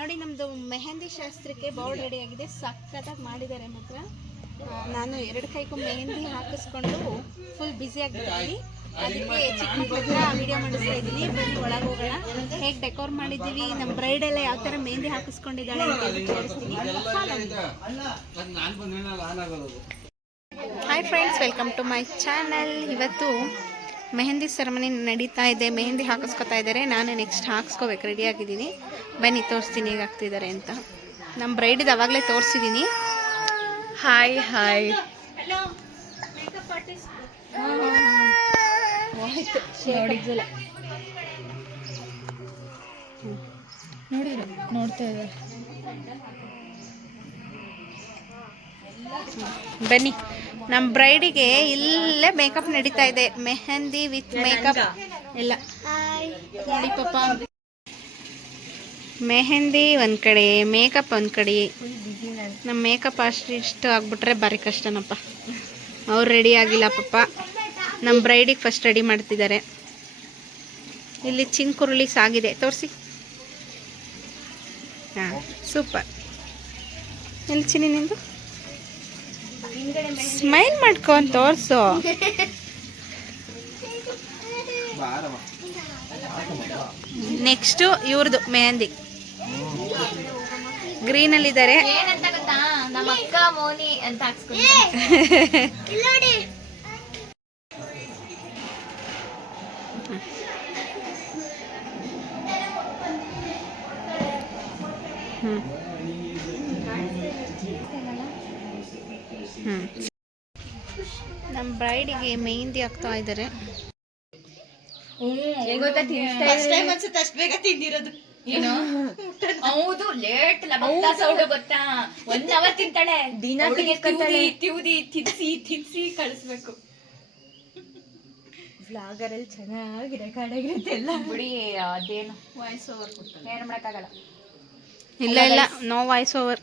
ನೋಡಿ ನಮ್ಮದು ಮೆಹಂದಿ ಶಾಸ್ತ್ರಕ್ಕೆ ಬೋರ್ಡ್ ರೆಡಿ ಆಗಿದೆ. ಸಕ್ಕತ್ತಾಗಿ ಮಾಡಿದ್ದಾರೆ ಮಾತ್ರ. ನಾನು 2 ಕೈಗೂ ಮೆಹಂದಿ ಹಾಕಿಸ್ಕೊಂಡು ಫುಲ್ ಬ್ಯುಸಿ ಆಗಿಬಿಟ್ಟಿದ್ದೀನಿ. ಅದಕ್ಕೆ ಚಿಕ್ಕ ಹತ್ರ ವಿಡಿಯೋ ಮಾಡಿಸ್ತಾ ಇದ್ದೀನಿ. ಬನ್ನಿ ಒಳಗೆ ಹೋಗೋಣ. ಹೇಗೆ ಡೆಕೋರ್ ಮಾಡಿದ್ದೀವಿ, ನಮ್ಮ ಬ್ರೈಡ್ ಎಲ್ಲ ಯಾವ ಥರ ಮೆಹಂದಿ ಹಾಕಿಸ್ಕೊಂಡಿದ್ದಾಳೆ ಅಂತ ತೋರಿಸ್ತೀನಿ. Hi friends, welcome to my channel. ಇವತ್ತು ಮೆಹಂದಿ ಸೆರೆಮನಿ ನಡೀತಾ ಇದೆ. ಮೆಹಂದಿ ಹಾಕಿಸ್ಕೊತಾ ಇದ್ದಾರೆ. ನಾನು ನೆಕ್ಸ್ಟ್ ಹಾಕಿಸ್ಕೋಬೇಕು, ರೆಡಿ ಆಗಿದ್ದೀನಿ. ಬನ್ನಿ ತೋರಿಸ್ತೀನಿ ಹೇಗೆ ಆಗ್ತಿದ್ದಾರೆ ಅಂತ. ನಮ್ಮ ಬ್ರೈಡಿದ್ದು ಅವಾಗಲೇ ತೋರಿಸಿದ್ದೀನಿ. ಹಾಯ್ ಹಾಯ್ ನೋಡಿ ನೋಡ್ತಾ ಇದ್ದಾರೆ. ಬನ್ನಿ, ನಮ್ಮ ಬ್ರೈಡಿಗೆ ಇಲ್ಲೇ ಮೇಕಪ್ ನಡೀತಾ ಇದೆ. ಮೆಹಂದಿ ವಿತ್ ಮೇಕಪ್ ಎಲ್ಲ ನೋಡಿ ಪಾಪ. ಮೆಹಂದಿ ಒಂದು ಕಡೆ, ಮೇಕಪ್ ಒಂದು ಕಡೆ. ನಮ್ಮ ಮೇಕಪ್ ಅಷ್ಟಿಷ್ಟು ಆಗ್ಬಿಟ್ರೆ ಭಾರಿ ಕಷ್ಟನಪ್ಪ. ಅವ್ರು ರೆಡಿ ಆಗಿಲ್ಲ ಪಾಪ. ನಮ್ಮ ಬ್ರೈಡಿಗೆ ಫಸ್ಟ್ ರೆಡಿ ಮಾಡ್ತಿದ್ದಾರೆ. ಇಲ್ಲಿ ಚಿನ್ಕುರುಳಿ ಸಾಗಿದೆ, ತೋರಿಸಿ. ಹಾಂ, ಸೂಪರ್. ಎಲ್ಲಿ ಚಿನ್ನಿ ನಿಂದು? ಸ್ಮೈಲ್ ಮಾಡ್ಕೊಂಡು ತೋರಿಸು. ನೆಕ್ಸ್ಟು ಇವ್ರದ್ದು ಮೆಹಂದಿ. ಗ್ರೀನಲ್ಲಿದ್ದಾರೆ. ನಮ್ಮ ಅಕ್ಕ ಮೋನಿ ಅಂತ ನಮ್ಮ ಬ್ರೈಡಿಗೆ ಮೆಹಂದಿ ಹಾಕ್ತಾ ಇದ್ದಾರೆ. ಏನು ಹೌದು, ಲೇಟ್ ಗೊತ್ತಾ? 1 ಅವರ್ ತಿಂತಾಳೆ. ದಿನ ತಿನ್ಸಿ ಕಳಿಸ್ಬೇಕು. ವ್ಲಾಗರ್ ಅಲ್ಲಿ ಚೆನ್ನಾಗಿ ರೆಕಾರ್ಡ್ ಆಗಿರುತ್ತೆ ಎಲ್ಲ. ಬಿಡಿ, ಅದೇನು ವಾಯ್ಸ್ ಓವರ್ ಏನು ಮಾಡಕ್ಕಾಗಲ್ಲ. ಇಲ್ಲ ಇಲ್ಲ, ನೋ ವಾಯ್ಸ್ ಓವರ್.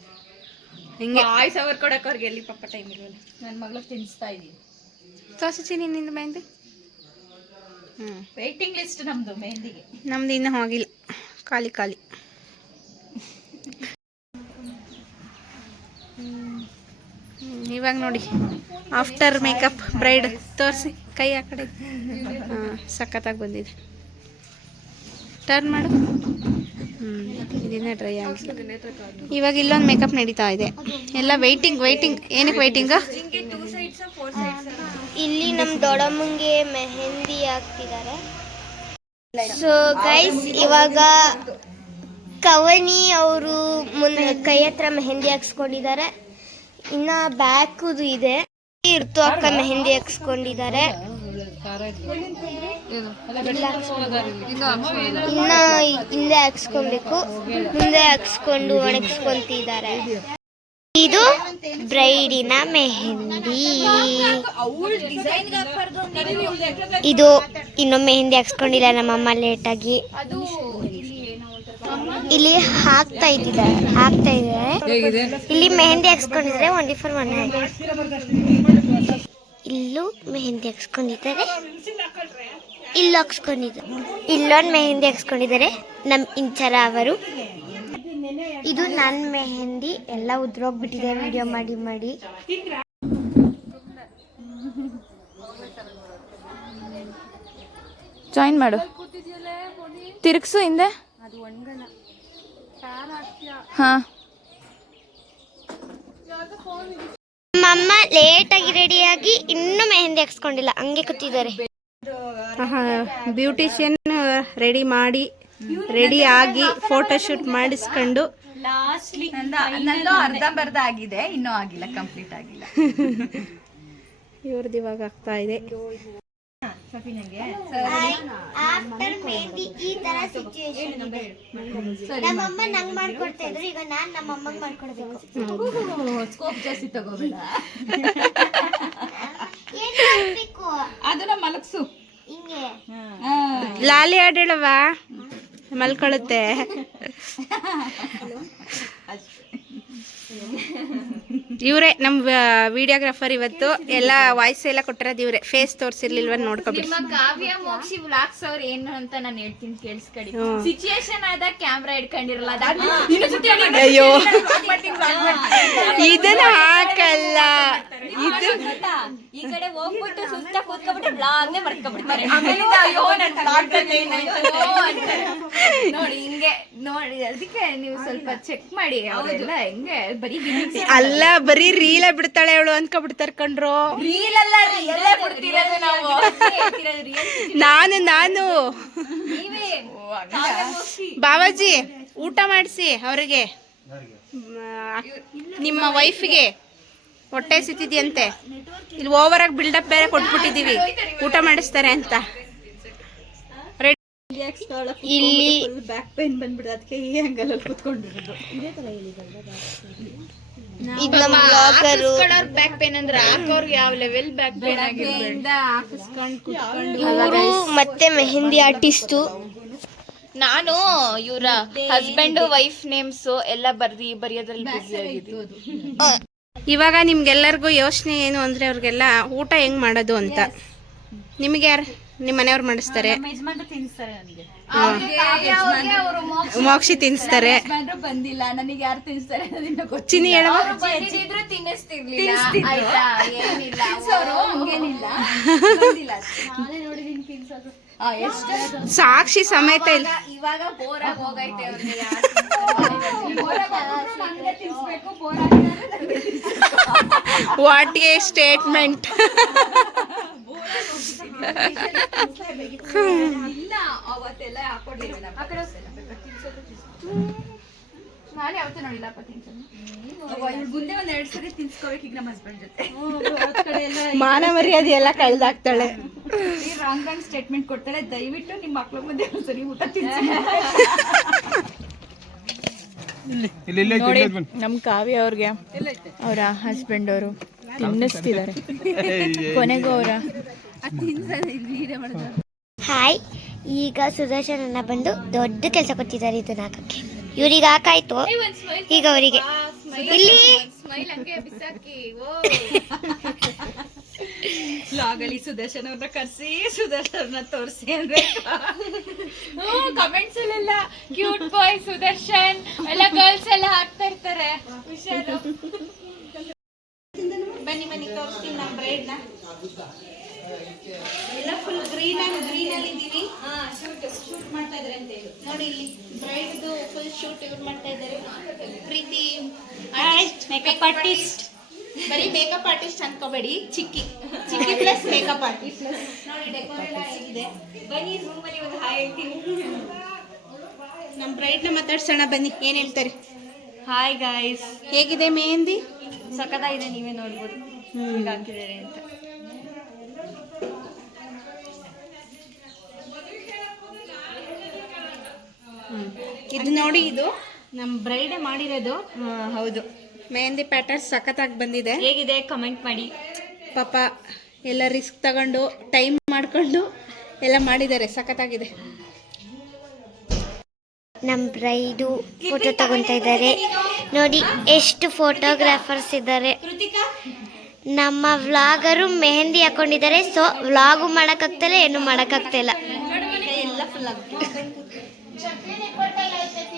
ಹಿಂಗೆ ವಾಯ್ಸ್ ಓವರ್ ಕೊಡಕ್ಕೆ ಅವ್ರಿಗೆ ಎಲ್ಲಿ ಪಾಪ ಟೈಮ್ ಇರೋಲ್ಲ. ನನ್ನ ಮಗಳು ತಿನ್ನಿಸ್ತಾ ಇದ್ದೀನಿ. ತೋರಿಸ್ತೀನಿ ನಿಂದು ಮೆಹಂದಿ. ವೇಟಿಂಗ್ ಲಿಸ್ಟ್ ನಮ್ದು ಮೆಹಂದಿಗೆ. ನಮ್ದು ಇನ್ನೂ ಹೋಗಿಲ್ಲ, ಖಾಲಿ ಖಾಲಿ. ಇವಾಗ ನೋಡಿ ಆಫ್ಟರ್ ಮೇಕಪ್ ಬ್ರೈಡ್. ತೋರಿಸಿ ಕೈ ಆ ಕಡೆ. ಹಾಂ, ಸಖತ್ತಾಗಿ ಬಂದಿದೆ. ಟರ್ನ್ ಮಾಡು. ಇದನ್ನ ಡ್ರೈ ಆಗಿ. ಇವಾಗ ಇಲ್ಲೊಂದು ಮೇಕಪ್ ನಡೀತಾ ಇದೆ. ಎಲ್ಲ ವೆಯ್ಟಿಂಗ್. ಏನಕ್ಕೆ ವೆಯ್ಟಿಂಗ್? ಇಲ್ಲಿ ನಮ್ಮ ದೊಡ್ಡಮ್ಮಂಗೆ ಮೆಹಂದಿ ಹಾಕ್ತಿದ್ದಾರೆ. ಸೊ ಗೈಸ್, ಇವಾಗ ಕವನಿ ಅವರು ಕೈ ಹತ್ರ ಮೆಹಂದಿ ಹಾಕ್ಸ್ಕೊಂಡಿದ್ದಾರೆ. ಇನ್ನ ಬ್ಯಾಕುದು ಇದೆ. ಇರ್ತು ಅಕ್ಕ ಮೆಹಂದಿ ಹಾಕ್ಸ್ಕೊಂಡಿದ್ದಾರೆ. ಇನ್ನ ಹಿಂದೆ ಹಾಕ್ಸ್ಕೊಬೇಕು. ಮುಂದೆ ಹಾಕ್ಸ್ಕೊಂಡು ಒಣಗಿಸ್ಕೊಂತಿದ್ದಾರೆ. ಇದು ಬ್ರೈಡಿನ ಮೆಹಂದಿ. ಇದು ಇನ್ನೊಮ್ಮೆ ಮೆಹಂದಿ ಹಾಕ್ಸ್ಕೊಂಡಿಲ್ಲ ನಮ್ಮಮ್ಮ ಲೇಟಾಗಿ. ಇಲ್ಲಿ ಹಾಕ್ತಾ ಇದ್ದಾರೆ. ಇಲ್ಲಿ ಮೆಹಂದಿ ಹಾಕ್ಸ್ಕೊಂಡಿದ್ದಾರೆ. 1 ಇಲ್ಲೂ ಮೆಹಂದಿ ಹಾಕ್ಸ್ಕೊಂಡಿದ್ದಾರೆ. ಇಲ್ಲೊಂದು ಮೆಹಂದಿ ಹಾಕ್ಸ್ಕೊಂಡಿದ್ದಾರೆ ನಮ್ಮ ಇಂಚರ ಅವರು. ಇದು ನನ್ನ ಮೆಹಂದಿ. ಎಲ್ಲ ಉದ್ರೋಗ್ಬಿಟ್ಟಿದೆ ವಿಡಿಯೋ ಮಾಡಿ. ಜಾಯಿನ್ ಮಾಡು, ತಿರುಗ್ಸು ಹಿಂದೆ. ಹಾಂ, ನಮ್ಮಮ್ಮ ಲೇಟಾಗಿ ರೆಡಿಯಾಗಿ ಇನ್ನೂ ಮೆಹಂದಿ ಹಾಕ್ಸ್ಕೊಂಡಿಲ್ಲ, ಹಂಗೆ ಕೂತಿದ್ದಾರೆ. ಬ್ಯೂಟಿಷಿಯನ್ ರೆಡಿ ಆಗಿ ಫೋಟೋಶೂಟ್ ಮಾಡಿಸ್ಕೊಂಡು ಲಾಸ್ಟ್ಲಿ ನಂದು ಅರ್ಧಂಬರ್ಧ ಆಗಿದೆ, ಇನ್ನೂ ಆಗಿಲ್ಲ, ಕಂಪ್ಲೀಟ್ ಆಗಿಲ್ಲ. ಇವ್ರದ್ದು ಇವಾಗ ಆಗ್ತಾ ಇದೆ. ಆಫ್ಟರ್ ಮೆಹಂದಿ ಈ ತರ ಸಿಚುವೇಶನ್ ಇದೆ. ನಮ್ಮಮ್ಮ ನಂಗೆ ಮಾಡ್ಕೊಡ್ತಾ ಇದ್ರು, ಈಗ ನಾನು ನಮ್ಮಮ್ಮಂಗೆ ಮಾಡ್ಕೊಡ್ಬೇಕು. ಸ್ಕೋಪ್ ಜಾಸ್ತಿ ತಗೋಬೇಡ. ಏನು ಮಾಡ್ಬೇಕು? ಅದನ್ನ ಮಲಗ್ಸು ಹಿಂಗೆ. ಲಾಲಿ ಆಡೇಳವಾ, ಮಲ್ಕೊಳ್ಳುತ್ತೆ. ಇವರೇ ನಮ್ಮ ವಿಡಿಯೋಗ್ರಾಫರ್ ಇವತ್ತು ಎಲ್ಲ ವಾಯ್ಸ್ ಎಲ್ಲ ಕೊಟ್ಟಿರೋದು ಇವರೇ. ಫೇಸ್ ತೋರಿಸಿರ್ಲಿಲ್ವ ನೋಡ್ಕೊಬಿಡಿ. ನಿಮ್ಮ ಕಾವ್ಯ ಮೋಕ್ಷಿ ವ್ಲಾಗ್ಸ್ ಅವ್ರು ಏನು ಅಂತ ನಾನು ಹೇಳ್ತೀನಿ ಕೇಳಿಸ್ಕಡಿ. ಸಿಚುಯೇಷನ್ ಆದಾಗ ಕ್ಯಾಮ್ರಾ ಇಟ್ಕೊಂಡಿರಲ್ಲ, ಅಯ್ಯೋ ಇದನ್ನ ಹಾಕಲ್ಲ, ಇದು ಈ ಕಡೆ ಹೋಗ್ಬಿಟ್ಟು ಸುತ್ತ ಕೂತ್ಕೊಂಡ್ಬಿಟ್ಟು ಬ್ಲಾಗ್ನೇ ಮಾಡ್ಕೊಂಡ್ಬಿಡ್ತಾರೆ. ನೋಡಿ ಹಿಂಗೆ ನೋಡಿ, ಅದಕ್ಕೆ ನೀವು ಸ್ವಲ್ಪ ಚೆಕ್ ಮಾಡಿ. ಅವರೆಲ್ಲ ಹೆಂಗೆ ಬರೀ ಅಲ್ಲ, ಬರೀ ರೀಲ ಬಿಡ್ತಾಳೆ ಅವಳು ಅನ್ಕೊಬಿಡ್ತಾರ ಕಣ್ರು. ರೀಲ್ ಅಲ್ಲ, ಎಲ್ಲ ಬಿಡ್ತಿರೋದು ನಾವು. ನಾನು ನೀವೇ ಬಾವಾಜಿ ಊಟ ಮಾಡಿಸಿ ಅವ್ರಿಗೆ, ನಿಮ್ಮ ವೈಫ್ಗೆ ಹೊಟ್ಟೆ ಸಿತ್ತಿದ್ಯಂತೆ. ಇಲ್ಲಿ ಓವರ್ ಆಗಿ ಬಿಲ್ಡಪ್ ಬೇರೆ ಕೊಟ್ಬಿಟ್ಟಿದೀವಿ, ಊಟ ಮಾಡಿಸ್ತಾರೆ ಅಂತ. ಇಲ್ಲಿ ಬ್ಯಾಕ್ ಪೇನ್ ಬಂದ್ಬಿಡುತ್ತೆ, ಅದಕ್ಕೆ ಈ ಆಂಗಲ್ ಅಲ್ಲಿ ಕೂತ್ಕೊಂಡಿರೋದು. ಬ್ಯಾಕ್ ಪೇನ್ ಅಂದ್ರೆ ಹಾಕೋರ್ಗೆ ಯಾವ ಲೆವೆಲ್ ಬ್ಯಾಕ್ ಪೇನ್ ಆಗಿರೋದ್ರಿಂದ ಇವರು ಮತ್ತೆ ಮೆಹಂದಿ ಆರ್ಟಿಸ್ಟು. ನಾನು ಇವರ ಹಸ್ಬೆಂಡ್ ವೈಫ್ ನೇಮ್ಸ್ ಎಲ್ಲ ಬರೆಯೋದ್ರಲ್ಲಿ ಬಿಸಿ ಆಗಿದ್ದೀನಿ. ಇವಾಗ ನಿಮ್ಗೆಲ್ಲರಿಗೂ ಯೋಚನೆ ಏನು ಅಂದ್ರೆ ಅವ್ರಿಗೆಲ್ಲ ಊಟ ಹೆಂಗ್ ಮಾಡೋದು ಅಂತ. ನಿಮ್ಗೆ ಯಾರು ನಿಮ್ಮ ಮನೆಯವ್ರು ಮಾಡಿಸ್ತಾರೆ, ಮೋಕ್ಷಿ ತಿನ್ನಿಸ್ತಾರೆ. ಬಂದಿಲ್ಲ, ನನಗೆ ಯಾರು ತಿನ್ನಿಸ್ತಾರೆ ಚಿನ್ನಿ ಹೇಳುವ ಸಾಕ್ಷಿ ಸಮೇತ ಇಲ್ಲ. ಇವಾಗ ಬೋರಾಗಿ ಹೋಗೈತೆ ಅವ್ರಿಗೆ. What A statement. ಇಲ್ಲ ಅವತ್ತೆಲ್ಲ ಹಾಕೊಂಡಿದ್ದೀವಿ. ನಾನು ಯಾವತ್ತೂ ನೋಡಿಲ್ಲಪ್ಪ ತಿನ್ಸೋದು. ಮುಂದೆ ಒಂದ್ 2 ಸರಿ ತಿನ್ಸ್ಕೋಬೇಕು ಈಗ ನಮ್ಮ ಹಸ್ಬೆಂಡ್ ಜೊತೆ. ಮಾನ ಮರ್ಯಾದೆ ಎಲ್ಲ ಕಳ್ದಾಗ್ತಾಳೆ. ರಾಂಗ್ ಸ್ಟೇಟ್ಮೆಂಟ್ ಕೊಡ್ತಾಳೆ. ದಯವಿಟ್ಟು ನಿಮ್ಮ ಮಕ್ಳ ಮುಂದೆ ಒಂದ್ಸರಿ ಊಟ ತಿನ್ಸಿ. ನೋಡಿ ನಮ್ಮ ಕಾವ್ಯ ಅವ್ರಿಗೆ ಅವರ ಹಸ್ಬೆಂಡ್ ಅವರು ತಿನ್ನಿಸ್ತಿದ್ದಾರೆ. ಕೊನೆಗೂ ಅವರ ಹಾಯ್, ಈಗ ಸುದರ್ಶನ್ ಅಣ್ಣ ಬಂದು ದೊಡ್ಡ ಕೆಲಸ ಕೊಟ್ಟಿದ್ದಾರೆ ಇದನ್ನ ಹಾಕಕ್ಕೆ. ಇವ್ರಿಗೆ ಹಾಕಾಯ್ತು, ಈಗ ಅವರಿಗೆ ಇಲ್ಲಿ ಬ್ಲಾಗಲ್ಲಿ ಸುದರ್ಶನ್ ಅವ್ರನ್ನ ಕರ್ಸಿ ಸುದರ್ಶನ್ ತೋರಿಸಿ ಅನ್ಬೇಕು. ಕಮೆಂಟ್ಸ್ ಅಲ್ಲೆಲ್ಲ ಕ್ಯೂಟ್ ಬಾಯ್ ಸುದರ್ಶನ್ ಎಲ್ಲ ಗರ್ಲ್ಸ್ ಎಲ್ಲ ಹಾಕ್ತಾ ಇರ್ತಾರೆ. ಹುಷಾರು. ಬನ್ನಿ ತೋರಿಸ್ತೀನಿ ನಮ್ಮ ಬ್ರೈಡ್ನ. ಎಲ್ಲ ಫುಲ್ ಗ್ರೀನ್ ಅಲ್ಲಿ ಇದೀವಿ. ಶೂಟ್ ಮಾಡ್ತಾ ಇದ್ದಾರೆ ಅಂತ ಹೇಳಿ ನೋಡಿ. ಇಲ್ಲಿ ಬ್ರೈಡ್ದು ಫುಲ್ ಶೂಟ್ ಇವ್ರು ಮಾಡ್ತಾ ಇದ್ದಾರೆ. ಪ್ರೀತಿ ಮೇಕಪ್ ಆರ್ಟಿಸ್ಟ್. ಬರೀ ಮೇಕಪ್ ಆರ್ಟಿಸ್ಟ್ ಅನ್ಕೋಬೇಡಿ, ಚಿಕ್ಕಿ ಪ್ಲಸ್ ಮೇಕಪ್ ಆರ್ಟಿಸ್ಟ್. ನೋಡಿ ಡೆಕೋರ್ ಎಲ್ಲ ಹೇಗಿದೆ. ಬನ್ನಿ ರೂಮಲ್ಲಿ ಒಂದು ಹಾಯ್ ಹೇಳ್ತೀನಿ. ನಮ್ಮ ಬ್ರೈಡ್ನ ಮಾತಾಡ್ಸೋಣ ಬನ್ನಿ, ಏನ್ ಹೇಳ್ತಾರೆ? ಹಾಯ್ ಗಾಯ್ಸ್, ಹೇಗಿದೆ ಮೆಹಂದಿ? ಸಖತ್ತಾಗಿದೆ, ನೀವೇ ನೋಡ್ಬೋದು ಹೇಗೆ ಹಾಕಿದ್ದಾರೆ ಅಂತ. ಇದು ನೋಡಿ, ಇದು ನಮ್ಮ ಬ್ರೈಡೇ ಮಾಡಿರೋದು. ಹೌದು, ಮೆಹಂದಿ ಪ್ಯಾಟರ್ನ್ ಸಖತ್ತಾಗಿ ಬಂದಿದೆ. ಹೇಗಿದೆ ಕಮೆಂಟ್ ಮಾಡಿ. ಪಾಪ ಎಲ್ಲ ರಿಸ್ಕ್ ತಗೊಂಡು ಟೈಮ್ ಮಾಡಿಕೊಂಡು ಎಲ್ಲ ಮಾಡಿದ್ದಾರೆ, ಸಖತ್ತಾಗಿದೆ. ನಮ್ಮ ಬ್ರೈಡು ಫೋಟೋ ತಗೊತಾ ಇದ್ದಾರೆ ನೋಡಿ, ಎಷ್ಟು ಫೋಟೋಗ್ರಾಫರ್ಸ್ ಇದ್ದಾರೆ. ನಮ್ಮ ವ್ಲಾಗರು ಮೆಹಂದಿ ಹಾಕೊಂಡಿದ್ದಾರೆ. ಸೊ ವ್ಲಾಗು ಮಾಡೋಕ್ಕಾಗ್ತಿಲ್ಲ, ಏನು ಮಾಡೋಕ್ಕಾಗ್ತಿಲ್ಲ.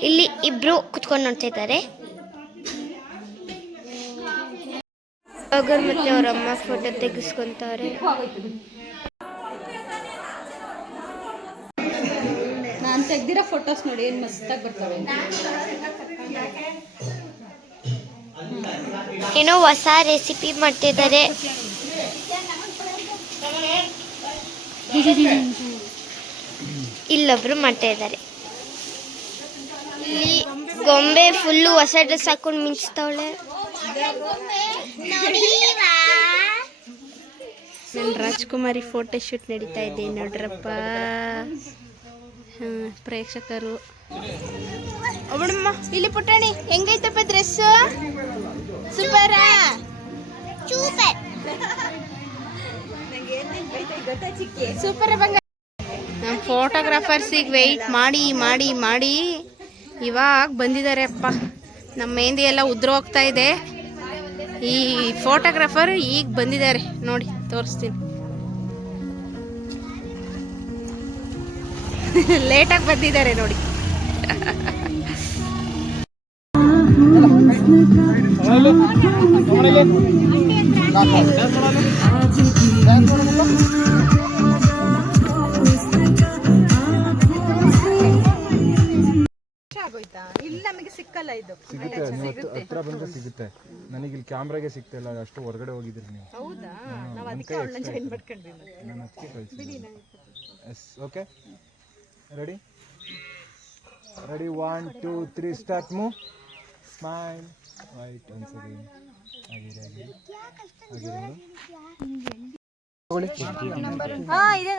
ಇಲ್ಲಿ ಇಬ್ರು ಕುತ್ಕೊಂಡು ನೋಡ್ತಾ ಇದ್ದಾರೆ. ಅವ್ರು ಮತ್ತೆ ಅವ್ರ ಅಮ್ಮ ಫೋಟೋ ತೆಗೆಸ್ಕೊಂತಾರೆ. ನಾನು ತೆಗ್ದಿರೋ ಫೋಟೋಸ್ ನೋಡಿ ಏನು ಮಸ್ತಾಗಿ ಬರ್ತವೆ. ಏನೋ ಹೊಸ ರೆಸಿಪಿ ಮಾಡ್ತಿದ್ದಾರೆ. ಇಲ್ಲೊಬ್ರು ಮಾಡ್ತಾ ಇದ್ದಾರೆ. ಇಲ್ಲಿ ಗೊಂಬೆ ಫುಲ್ಲು ಹೊಸ ಡ್ರೆಸ್ ಹಾಕೊಂಡು ಮಿಂಚ್ತಾವಳೆ. ನನ್ನ ರಾಜ್ಕುಮಾರಿ ಫೋಟೋ ಶೂಟ್ ನಡೀತಾ ಇದೆ ನೋಡ್ರಪ್ಪ. ಪ್ರೇಕ್ಷಕರು ಅವಳಮ್ಮ ಇಲ್ಲಿ ಪುಟಾಣಿ ಹೆಂಗೈತಪ್ಪ ಡ್ರೆಸ್? ಸೂಪರಾ? ಸೂಪರ್ ಬಂಗ. ನಮ್ಮ ಫೋಟೋಗ್ರಾಫರ್ಸಿಗೆ ವೆಯ್ಟ್ ಮಾಡಿ ಮಾಡಿ ಮಾಡಿ ಇವಾಗ ಬಂದಿದ್ದಾರೆ ಅಪ್ಪ. ನಮ್ಮ ಮೆಹಂದಿ ಎಲ್ಲ ಉದ್ರ ಹೋಗ್ತಾ ಇದೆ. ಈ ಫೋಟೋಗ್ರಾಫರ್ ಈಗ ಬಂದಿದ್ದಾರೆ ನೋಡಿ, ತೋರಿಸ್ತೀನಿ. ಲೇಟಾಗಿ ಬಂದಿದ್ದಾರೆ ನೋಡಿ. ಇಲ್ಲಿ ನಮಗೆ ಸಿಕ್ಕಲ್ಲ ಇದು. ಸಿಗುತ್ತೆ, ನೀವು ಹತ್ರ ಬಂದ್ರೆ ಸಿಗುತ್ತೆ. ನನಗೆ ಇಲ್ಲಿ ಕ್ಯಾಮ್ರಾಗೆ ಸಿಗ್ತಾ ಇಲ್ಲ, ಅಷ್ಟು ಹೊರಗಡೆ ಹೋಗಿದ್ರಿ ನೀವು. ಹೌದಾ? ನಾವು ಅದಕ್ಕೆ ಅವಳನ್ನ ಜಾಯಿನ್ ಮಾಡ್ಕೊಂಡ್ವಿ. ನಾನು ಅದಕ್ಕೆ ಕಳಿಸಿದ್ದೀನಿ. Yes, okay, ready ready 1 2 3 start. Move, smile, wait once again. ಆಗಿದೆ ಆಗಿದೆ ಆಗಿದೆ.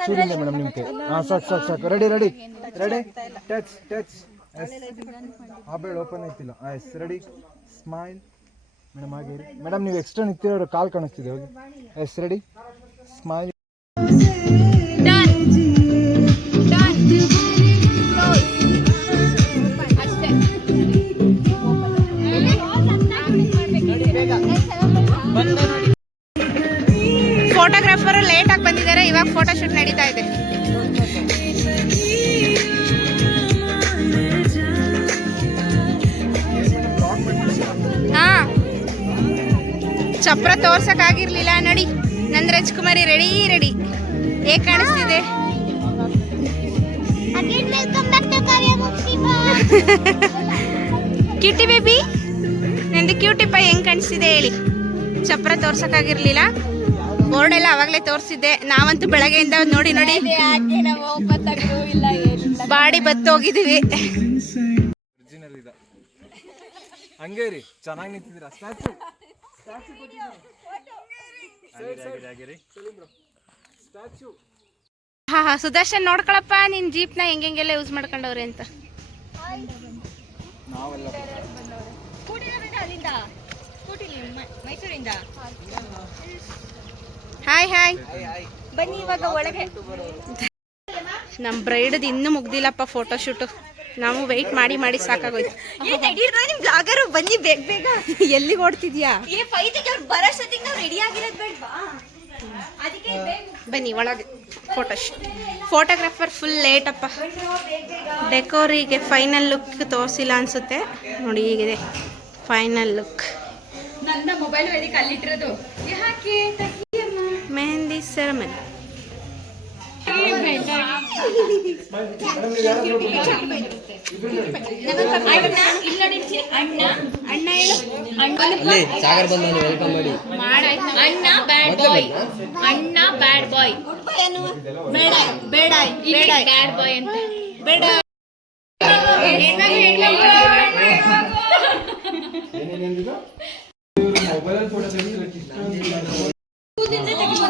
ಚೂಡಿಂದ ಮೇಡಮ್ ನಿಮ್ಗೆ. ಹಾಂ, ಸಾಕು ಸಾಕು ಸಾಕು. Ready ready ready. Touch touch. Yes, ಆ ಬೇಡ, ಓಪನ್ ಆಯ್ತಿಲ್ಲ. Yes, ready, smile madam. ಹಾಗೆ ಮೇಡಮ್, ನೀವು ಎಕ್ಸ್ಟ್ರಾ ನಿಂತಿರೋರು ಕಾಲ್ ಕಾಣಿಸ್ತಿದೆ, ಹೋಗಿ. S, ready, smile. ಫೋಟೋಗ್ರಾಫರ್ ಲೇಟಾಗಿ ಬಂದಿದ್ದಾರೆ, ಇವಾಗ ಫೋಟೋ ಶೂಟ್ ನಡೀತಾ ಇದೆ. ಹಾ, ಚಪ್ರ ತೋರ್ಸಕ್ಕಾಗಿರ್ಲಿಲ್ಲ ನೋಡಿ. ನಂದ್ ರಾಜ್ಕುಮಾರಿ ರೆಡಿ ರೆಡಿ. ಹೇಗೆ ಕಾಣಿಸ್ತಿದೆ? ಕ್ಯೂಟಿ ಬೇಬಿ, ನಂದು ಕ್ಯೂಟಿ ಪೈ ಹೆಂಗ್ ಕಾಣಿಸ್ತಿದೆ ಹೇಳಿ. ಚಪ್ರ ತೋರ್ಸಕ್ಕಾಗಿರ್ಲಿಲ್ಲ, ಬೋರ್ಡ್ ಎಲ್ಲ ಅವಾಗಲೇ ತೋರಿಸಿದ್ದೆ. ನಾವಂತೂ ಬೆಳಗ್ಗೆಯಿಂದ ನೋಡಿ ನೋಡಿ ಬಾಡಿ ಬತ್ತೋಗಿದ್ದೀವಿ. ಹಂಗೆ ರೀ, ಚೆನ್ನಾಗಿ ನಿಂತಿದ್ದೀರಾ. ಹಾ ಹಾ, ಸುದರ್ಶನ್ ನೋಡ್ಕೊಳಪ್ಪ ನಿನ್ ಜೀಪ್ನ ಹೆಂಗೆಲ್ಲ ಯೂಸ್ ಮಾಡ್ಕೊಂಡವ್ರೆ ಅಂತ. ಮೈಸೂರಿಂದ ಹಾಯ್ ಹಾಯ್. ಬನ್ನಿ ಇವಾಗ ಒಳಗೆ. ನಮ್ಮ ಬ್ರೈಡ್ದು ಇನ್ನೂ ಮುಗ್ದಿಲ್ಲಪ್ಪ ಫೋಟೋ ಶೂಟು. ನಾವು ವೆಯ್ಟ್ ಮಾಡಿ ಮಾಡಿ ಸಾಕಾಗೋಯ್ತು. ನಿಮ್ ಬ್ಲಾಗರು ಬನ್ನಿ ಬೇಗ ಬೇಗ. ಎಲ್ಲಿಗೆ ಓಡ್ತಿದ್ಯಾ? ಬರೋಷ್ಟೊತ್ತಿಗೆ ನಾವು ರೆಡಿ ಆಗಿರೋದು ಬೇಡವಾ? ಅದಕ್ಕೆ ಬನ್ನಿ ಒಳಗೆ ಫೋಟೋ ಶೂಟ್. ಫೋಟೋಗ್ರಾಫರ್ ಫುಲ್ ಲೇಟಪ್ಪ. ಡೆಕೋರಿಗೆ ಫೈನಲ್ ಲುಕ್ ತೋರಿಸಿಲ್ಲ ಅನ್ಸುತ್ತೆ ನೋಡಿ. ಹೀಗಿದೆ ಫೈನಲ್ ಲುಕ್. ನನ್ನ ಮೊಬೈಲ್ ಅದಕ್ಕೆ ಅಲ್ಲಿಟ್ಟಿರೋದು. ಯಾಕೆ ಮೆಹಂದಿ ಸೆರೆಮನಿ. ಅಣ್ಣ ಬ್ಯಾಡ್ ಬಾಯ್, ಅಣ್ಣ ಬ್ಯಾಡ್ ಬಾಯ್. ಬೇಡ ಬೇಡ ಬ್ಯಾಡ್ ಬಾಯ್ ಅಂತ ಬೇಡ.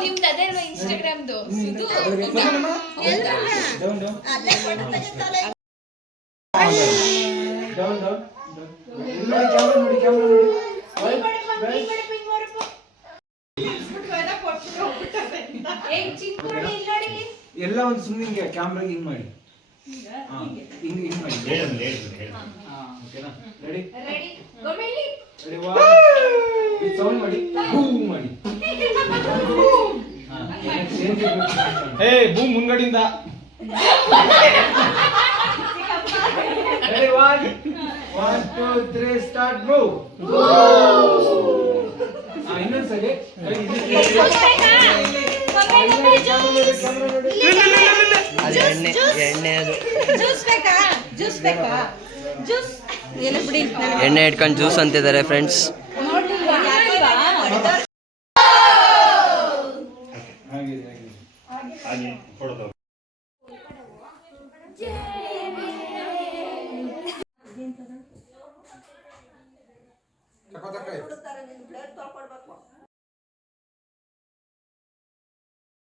ನಿಮ್ದು ಅದೇ ಇನ್ಸ್ಟಾಗ್ರಾಮ್ದು ಎಲ್ಲ ಒಂದು ಸುಮ್ಮನೆ ಹಿಂಗೆ ಕ್ಯಾಮ್ರಾಗೆ ಹಿಂಗೆ ಮಾಡಿ. ಹಿಂಗೆ ಹಿಂಗೆ ಮಾಡಿ. ಓಕೆನಾ? Ready ready. ಸೌಂಡ್ ಮಾಡಿ, ಬೂಮ್ ಮಾಡಿ. ಹೇ ಬೂಮ್ ಮುಂಗಡಿಂದ. Ready 1 2 3 start. ಮೂವ್. ಇನ್ನೊಂದ್ಸರಿ ಎಣ್ಣೆ ಇಟ್ಕೊಂಡು ಜ್ಯೂಸ್ ಅಂತಿದ್ದಾರೆ ಫ್ರೆಂಡ್ಸ್.